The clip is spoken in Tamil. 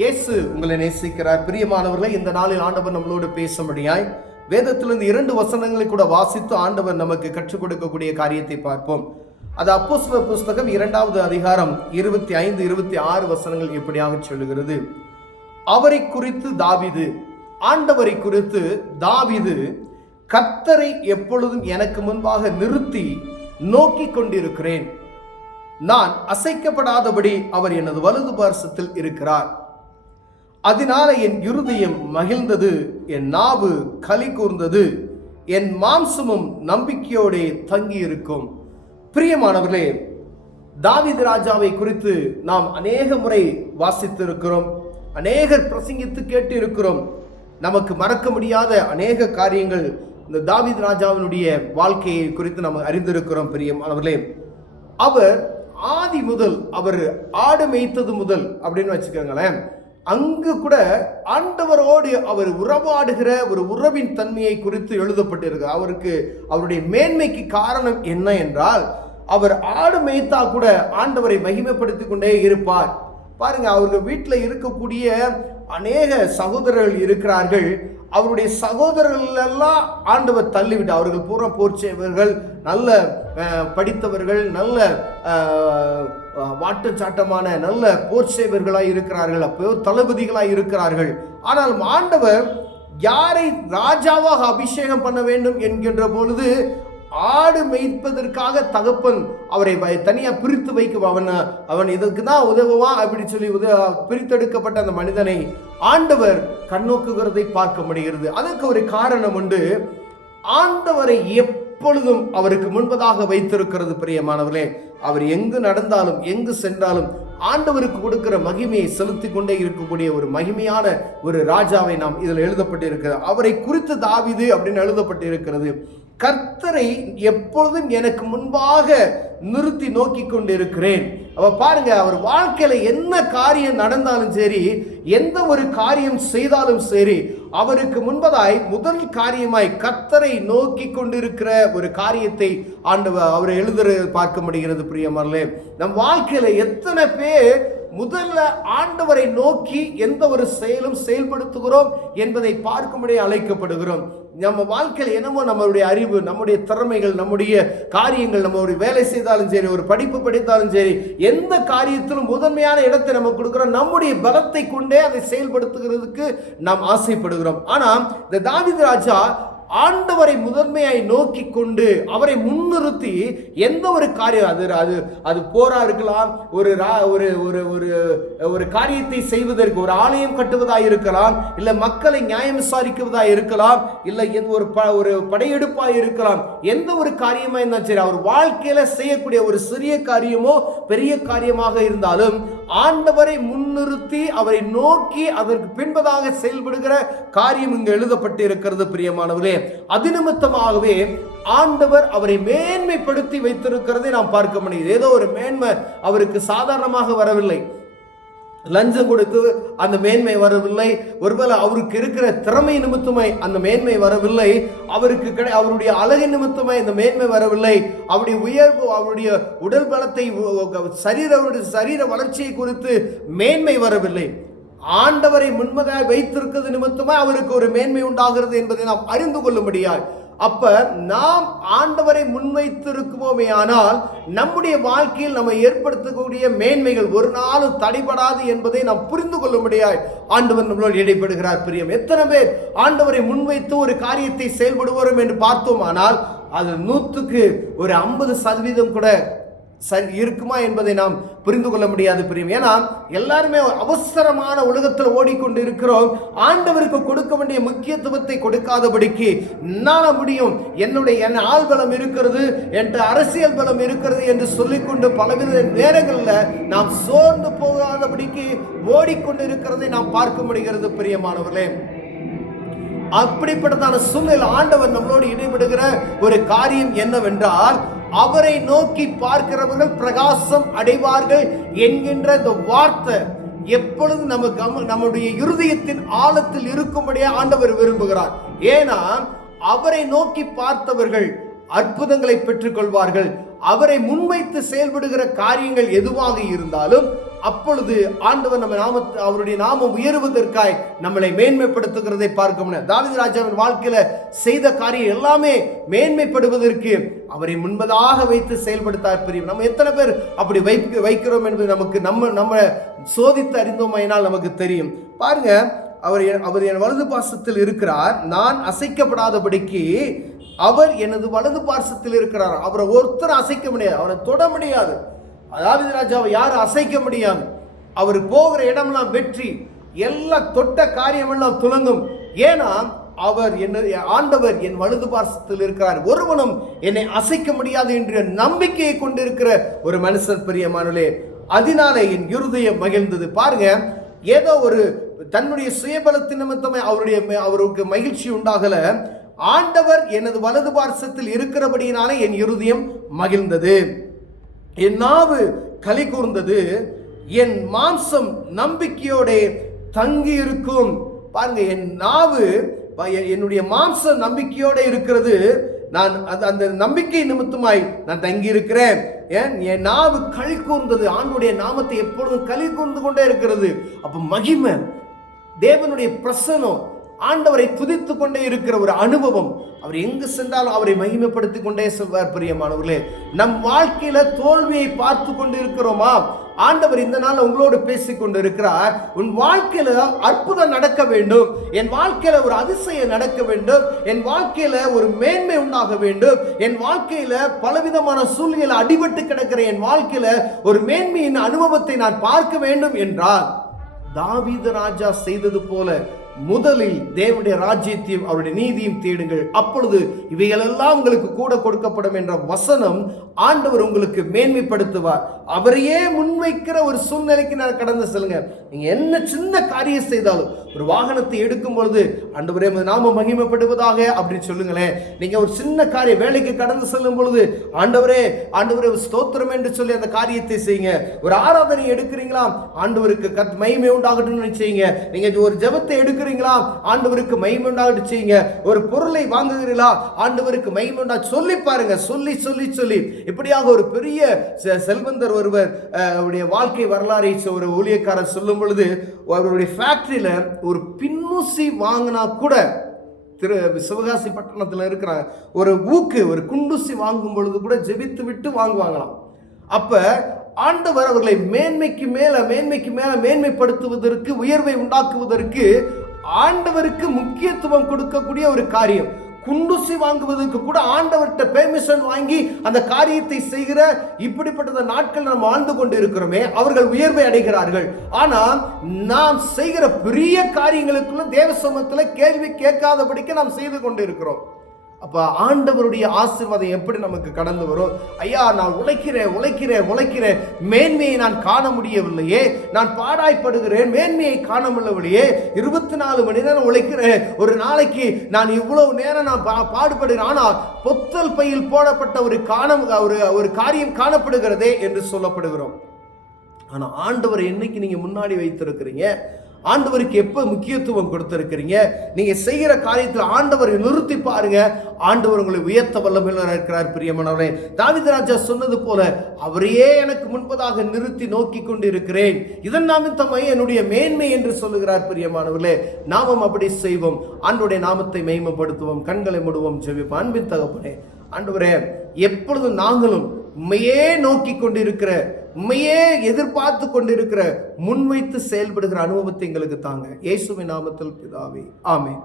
இயேசு உங்களை நேசிக்கிறார். பிரியமானவர்களை, இந்த நாளில் ஆண்டவர் நம்மளோடு பேசும்படியாய் வேதத்திலிருந்து 2 வசனங்களை கூட வாசித்து ஆண்டவர் நமக்கு கற்றுக் கொடுக்கக்கூடிய காரியத்தை பார்ப்போம். அது அப்போஸ்தலர் புஸ்தகம் 2வது அதிகாரம் 25, 26 வசனங்கள் இப்படியாக சொல்லுகிறது. அவரை குறித்து தாவீது, ஆண்டவரை குறித்து தாவீது, கர்த்தரை எப்பொழுதும் எனக்கு முன்பாக நிறுத்தி நோக்கி கொண்டிருக்கிறேன். நான் அசைக்கப்படாதபடி அவர் எனது வலது பார்சத்தில் இருக்கிறார். அதனால என் இருதயம் மகிழ்ந்தது, என் நாவு களி கூர்ந்தது, என் மாம்சமும் நம்பிக்கையோட தங்கி இருக்கும். பிரியமானவர்களே, தாவீது ராஜாவை குறித்து நாம் அநேக முறை வாசித்து இருக்கிறோம், அநேகர் பிரசங்கித்து கேட்டு இருக்கிறோம். நமக்கு மறக்க முடியாத அநேக காரியங்கள் இந்த தாவீது ராஜாவினுடைய வாழ்க்கையை குறித்து நாம் அறிந்திருக்கிறோம். பிரியமானவர்களே, அவர் ஆதி முதல், அவர் ஆடு மேய்த்தது முதல் அப்படின்னு வச்சுக்கோங்களேன், அங்கு கூட ஆண்டவரோடு அவர் உறவாடுகிற ஒரு உறவின் தன்மையை குறித்து எழுதப்பட்டிருக்கு. அவருடைய மேன்மைக்கு காரணம் என்ன என்றால், அவர் ஆடு மேய்த்தா கூட ஆண்டவரை மகிமைப்படுத்திக் கொண்டே இருப்பார். பாருங்க, அவர்கள் வீட்டில் இருக்கக்கூடிய அநேக சகோதரர்கள் இருக்கிறார்கள். அவருடைய சகோதரர்கள் எல்லாம் ஆண்டவர் தள்ளிவிட்டு, அவர்கள் பூரா போர் செய்வர்கள், நல்ல படித்தவர்கள், நல்ல வாட்டுச்சாட்டமான நல்ல போர் செய்வர்களாய் இருக்கிறார்கள், அப்போ தளபதிகளாய் இருக்கிறார்கள். ஆனால் ஆண்டவர் யாரை ராஜாவாக அபிஷேகம் பண்ண வேண்டும் என்கின்ற பொழுது, ஆடு மேய்ப்பதற்காக தகப்பன் அவரை தனியாக பிரித்து வைக்க, அவன் இதற்கு தான் உதவுவான் அப்படி சொல்லி பிரித்தெடுக்கப்பட்ட அந்த மனிதனை ஆண்டவர் கண்ணோக்குகிறதை பார்க்க முடிகிறது. அதற்கு ஒரு காரணம் உண்டு. ஆண்டவரை எப்பொழுதும் அவருக்கு முன்பதாக வைத்திருக்கிறது. பிரியமானவர்களே, அவர் எங்கு நடந்தாலும் எங்கு சென்றாலும் ஆண்டவருக்கு கொடுக்கிற மகிமையை செலுத்தி கொண்டே இருக்கக்கூடிய ஒரு மகிமையான ஒரு ராஜாவை நாம் இதில் எழுதப்பட்டிருக்கிறது. அவரை குறித்து தாவீது அப்படின்னு எழுதப்பட்டிருக்கிறது. கர்த்தரை எப்பொழுதும் எனக்கு முன்பாக நிறுத்தி நோக்கி கொண்டிருக்கிறேன். அவ பாருங்க, அவர் வாழ்க்கையில என்ன காரியம் நடந்தாலும் சரி, எந்த ஒரு காரியம் செய்தாலும் சரி, அவருக்கு முன்பதாய் முதல் காரியமாய் கர்த்தரை நோக்கி கொண்டிருக்கிற ஒரு காரியத்தை ஆண்டவர் அவர் எழுதுறது பார்க்க முடிகிறது. பிரியமானவர்களே, நம் வாழ்க்கையில எத்தனை பேர் முதல்ல ஆண்டவரை நோக்கி எந்த ஒரு செயலும் செயல்படுத்துகிறோம் என்பதை பார்க்கும்படி அழைக்கப்படுகிறோம். நம்ம வாழ்க்கையில் என்னமோ நம்மளுடைய அறிவு, நம்முடைய திறமைகள், நம்முடைய காரியங்கள், நம்ம ஒரு வேலை செய்தாலும் சரி, ஒரு படிப்பு படித்தாலும் சரி, எந்த காரியத்திலும் முதன்மையான இடத்தை நம்ம கொடுக்கிறோம். நம்முடைய பலத்தை கொண்டே அதை செயல்படுத்துகிறதுக்கு நாம் ஆசைப்படுகிறோம். ஆனால் இந்த தாவீது ராஜா ஆண்டவரை முதன்மையாய் நோக்கி கொண்டு அவரை முன்னிறுத்தி எந்த ஒரு காரியம், அது போரா இருக்கலாம், ஒரு காரியத்தை செய்வதற்கு, ஒரு ஆலயம் கட்டுவதாக இருக்கலாம், இல்லை மக்களை நியாயம் விசாரிக்குவதாக இருக்கலாம், இல்லை ஒரு படையெடுப்பாக இருக்கலாம், எந்த ஒரு காரியமாக இருந்தாலும் சரி, அவர் வாழ்க்கையில செய்யக்கூடிய ஒரு சிறிய காரியமோ பெரிய காரியமாக இருந்தாலும் ஆண்டவரை முன்னிறுத்தி அவரை நோக்கி அதற்கு பின்பதாக செயல்படுகிற காரியம் இங்கு எழுதப்பட்டு இருக்கிறது. பிரியமானவர்களே, அது நிமித்தமாகவே ஆண்டவர் அவரை மேன்மைப்படுத்தி வைத்திருக்கிறதை நாம் பார்க்க முடியுது. ஏதோ ஒரு மேன்மை அவருக்கு சாதாரணமாக வரவில்லை, லஞ்சம் கொடுத்து அந்த மேன்மை வரவில்லை, ஒருவேளை அவருக்கு இருக்கிற திறமை நிமித்தமாய் அந்த மேன்மை வரவில்லை, அவருடைய அழகு நிமித்தமாய் இந்த மேன்மை வரவில்லை, அவருடைய உயர்வு, அவருடைய உடல் பலத்தை, சரீர வளர்ச்சியை குறித்து மேன்மை வரவில்லை. ஆண்டவரை முன்பதாக வைத்திருக்கிறது நிமித்தமா அவருக்கு ஒரு மேன்மை உண்டாகிறது என்பதை நாம் அறிந்து கொள்ள முடியாது. அப்ப நாம் ஆண்டவரை முன்வைத்திருக்குவோமே ஆனால் நம்முடைய வாழ்க்கையில் நம்ம ஏற்படுத்தக்கூடிய மேன்மைகள் ஒரு நாளும் தடைபடாது என்பதை நாம் புரிந்து கொள்ள முடியாது. ஆண்டவர் நம்மளோடு இடைப்படுகிறார். பிரியம், எத்தனை பேர் ஆண்டவரை முன்வைத்து ஒரு காரியத்தை செயல்படுவோம் என்று பார்த்தோமானால் அது 100க்கு ஒரு 50% கூட இருக்குமா என்பதை நாம் புரிந்து கொள்ள முடியாது. பிரியம், ஏன்னா எல்லாருமே அவசரமான உலகத்தில் ஓடிக்கொண்டு இருக்கிறோம். ஆண்டவருக்கு கொடுக்க வேண்டிய முக்கியத்துவத்தை கொடுக்காதபடிக்கு என்னால முடியும், என்னுடைய ஆள் பலம் இருக்கிறது, என்ற அரசியல் பலம் இருக்கிறது என்று சொல்லிக்கொண்டு பலவித நேரங்களில் நாம் சோர்ந்து போகாதபடிக்கு ஓடிக்கொண்டு இருக்கிறதை நாம் பார்க்க முடிகிறது. பிரியமானவர்களே, அப்படிப்பட்டதான சூழ்நிலை ஆண்டவர் நம்மளோடு இடைபடுகிற ஒரு காரியம் என்னவென்றால், அவரை நோக்கி பார்க்கிறவர்கள் பிரகாசம் அடைவார்கள் என்கின்ற இந்த வார்த்தை எப்பொழுது நம்முடைய இருதயத்தின் ஆழத்தில் இருக்கும்படியே ஆண்டவர் விரும்புகிறார். ஏன்னா அவரை நோக்கி பார்த்தவர்கள் அற்புதங்களை பெற்றுக் கொள்வார்கள். அவரை முன்வைத்து செயல்படுகிற காரியங்கள் எதுவாக இருந்தாலும் அப்பொழுது ஆண்டவர் நம்ம அவருடைய நாமம் உயர்வதற்காய் நம்மளை மேன்மைப்படுத்துகிறதை பார்க்க முடியும். தாவீது ராஜாவின் வாழ்க்கையில செய்த காரியம் எல்லாமே மேன்மைப்படுவதற்கு அவரை முன்பதாக வைத்து செயல்படுத்தார். பிரியும் நம்ம எத்தனை பேர் அப்படி வைக்கிறோம் என்பது நமக்கு நம்ம சோதித்து அறிந்தோமையினால் நமக்கு தெரியும். பாருங்க, அவர் என் வலது பாசத்தில் இருக்கிறார், நான் அசைக்கப்படாதபடிக்கு அவர் எனது வலது பார்சத்தில் இருக்கிறார். அவரை ஒருத்தர் அசைக்க முடியாது, அவரை தொட முடியாது. தாவீது ராஜாவை யாரும் அசைக்க முடியாது. அவர் போகிற இடமெல்லாம் வெற்றி, எல்லா தொட்ட காரியமெல்லாம் துலங்கும். ஏன்னா ஆண்டவர் என் வலது பார்சத்தில் இருக்கிறார், ஒருவனும் என்னை அசைக்க முடியாது என்ற நம்பிக்கையை கொண்டிருக்கிற ஒரு மனுஷன். பிரியமானவர்களே, அதனாலே என் இருதயம் மகிழ்ந்தது. பாருங்க, ஏதோ ஒரு தன்னுடைய சுயபலத்தின் நிமித்தமே அவருக்கு மகிழ்ச்சி உண்டாகல. ஆண்டவர் எனது வலது பார்சத்தில் இருக்கிறபடியினாலே என் இருதயம் மகிழ்ந்தது, என் நாவு களி கூர்ந்தது, என் மாம்சம் நம்பிக்கையோட தங்கி இருக்கும். பாருங்க, என் நாவு என்னுடைய மாம்சம் நம்பிக்கையோட இருக்கிறது. நான் அந்த நம்பிக்கை நிமித்தமாய் நான் தங்கி இருக்கிறேன். என் நாவு களி கூர்ந்தது, ஆண்டுடைய நாமத்தை எப்பொழுதும் களி கூர்ந்து கொண்டே இருக்கிறது. அப்ப மகிமை, தேவனுடைய பிரசன்னம், ஆண்டவரை துதித்து கொண்டே இருக்கிற ஒரு அனுபவம். அவர் எங்கு சென்றாலும் அவரை மகிமைப்படுத்தி கொண்டே செல்வார். பிரியமானவர்களே, நம் வாழ்க்கையில தோல்வியை பார்த்து கொண்டு இருக்கிறோமா? ஆண்டவர் இந்த நாள் உங்களோடு பேசிக் கொண்டு இருக்கிறார். உன் வாழ்க்கையில அற்புதம் நடக்க வேண்டும், என் வாழ்க்கையில ஒரு அதிசயம் நடக்க வேண்டும், என் வாழ்க்கையில ஒரு மேன்மை உண்டாக வேண்டும், என் வாழ்க்கையில பலவிதமான சூழ்நிலை அடிபட்டு கிடக்கிற என் வாழ்க்கையில ஒரு மேன்மையின் அனுபவத்தை நான் பார்க்க வேண்டும் என்றால் தாவீது ராஜா செய்தது போல முதலில் தேவனுடைய ராஜ்யத்தையும் அவருடைய நீதியும் தேடுங்கள், அப்பொழுது இவைகளெல்லாம் உங்களுக்கு கூட கொடுக்கப்படும் என்ற வசனம் ஆண்டவர் உங்களுக்கு மேன்மைப்படுத்துவார். அவரையே முன்வைக்கிற ஒரு சூழ்நிலைக்கு நான் கடந்து செல்லுங்க. நீங்க என்ன சின்ன காரியம் செய்தாலும், ஒரு வாகனத்தை எடுக்கும் பொழுது ஆண்டவரே நாம மகிமைப்படுவதாக அப்படின்னு சொல்லுங்களேன். நீங்க ஒரு சின்ன காரியம் வேலைக்கு கடந்து செல்லும் பொழுது ஆண்டவரே ஸ்தோத்திரம் என்று சொல்லி அந்த காரியத்தை செய்யுங்க. ஒரு ஆராதனை எடுக்கிறீங்களா, ஆண்டவருக்கு மகிமை உண்டாகட்டும் செய்யுங்க. நீங்க ஒரு ஜெபத்தை எடுக்கிறீங்களா, ஆண்டவருக்கு மகிமை உண்டாகட்டும் செய்யுங்க. ஒரு பொருளை வாங்குகிறீங்களா, ஆண்டவருக்கு மகிமை உண்டா சொல்லி பாருங்க. சொல்லி சொல்லி சொல்லி இப்படியாக ஒரு பெரிய செல்வந்தர் ஒருவர் அவருடைய வாழ்க்கை வரலாறை ஒரு ஊழியக்காரர் சொல்லும் பொழுது, அவருடைய ஃபேக்டரியில ஒரு பின்னூசி வாங்கினா கூட, சிவகாசி பட்டணத்தில் இருக்கிற ஒரு குண்டூசி வாங்கும் பொழுது கூட ஜெபித்து விட்டு வாங்குவாங்களாம். அப்ப ஆண்டவர் அவர்களை மேன்மைக்கு மேல மேன்மைப்படுத்துவதற்கு, உயர்வை உண்டாக்குவதற்கு ஆண்டவருக்கு முக்கியத்துவம் கொடுக்கக்கூடிய ஒரு காரியம். குண்டூசி வாங்குவதற்கு கூட ஆண்டவர்கிட்ட பெர்மிஷன் வாங்கி அந்த காரியத்தை செய்கிற இப்படிப்பட்ட நாட்கள் நாம் வாழ்ந்து கொண்டு இருக்கிறோமே, அவர்கள் உயர்வை அடைகிறார்கள். ஆனால் நாம் செய்கிற பெரிய காரியங்களுக்குள்ள தேவ சமூகத்தில் கேள்வி கேட்காதபடிக்கு நாம் செய்து கொண்டு இருக்கிறோம். அப்ப ஆண்டவருடைய ஆசீர்வாதம் எப்படி நமக்கு கடந்து வரும்? ஐயா, நான் உழைக்கிறேன், மேன்மையை நான் காண முடியவில்லையே, நான் பாடாய்ப்படுகிறேன், மேன்மையை காண முடியவில்லையே, 24 மணி நேரம் உழைக்கிறேன், ஒரு நாளைக்கு நான் இவ்வளவு நேரம் நான் பாடுபடுகிறேன், ஆனால் பொத்தல் பையில் போடப்பட்ட ஒரு காரியம் காணப்படுகிறதே என்று சொல்லப்படுகிறோம். ஆனா ஆண்டவர் என்னைக்கு நீங்க முன்னாடி வைத்திருக்கிறீங்க, ஆண்டவருக்கு எப்ப முக்கியத்துவம் கொடுத்திருக்கிறீங்க, நீங்க செய்கிற காரியத்தில் ஆண்டவரை நிறுத்தி பாருங்க. ஆண்டவர் உங்களை உயர்த்த வல்லமையுள்ளவராக இருக்கிறார். பிரியமானவரே, தாவீது ராஜா சொன்னது போல அவரையே எனக்கு முன்பதாக நிறுத்தி நோக்கி கொண்டு இருக்கிறேன், இதன் நாமத்தமாய் என்னுடைய மேன்மை என்று சொல்லுகிறார். பிரியமானவர்களே, நாமும் அப்படி செய்வோம், ஆண்டவருடைய நாமத்தை மகிமைப்படுத்துவோம், கண்களை மூடுவோம், ஜெபிப்போம். அன்பின் தகப்பனே, ஆண்டவரே, எப்பொழுதும் நாங்களும் உண்மையே நோக்கி கொண்டிருக்கிற, உண்மையே எதிர்பார்த்து கொண்டிருக்கிற, முன்வைத்து செயல்படுகிற அனுபவத்தை எங்களுக்கு தாங்க. இயேசுவின் நாமத்தில் பிதாவே, ஆமென்.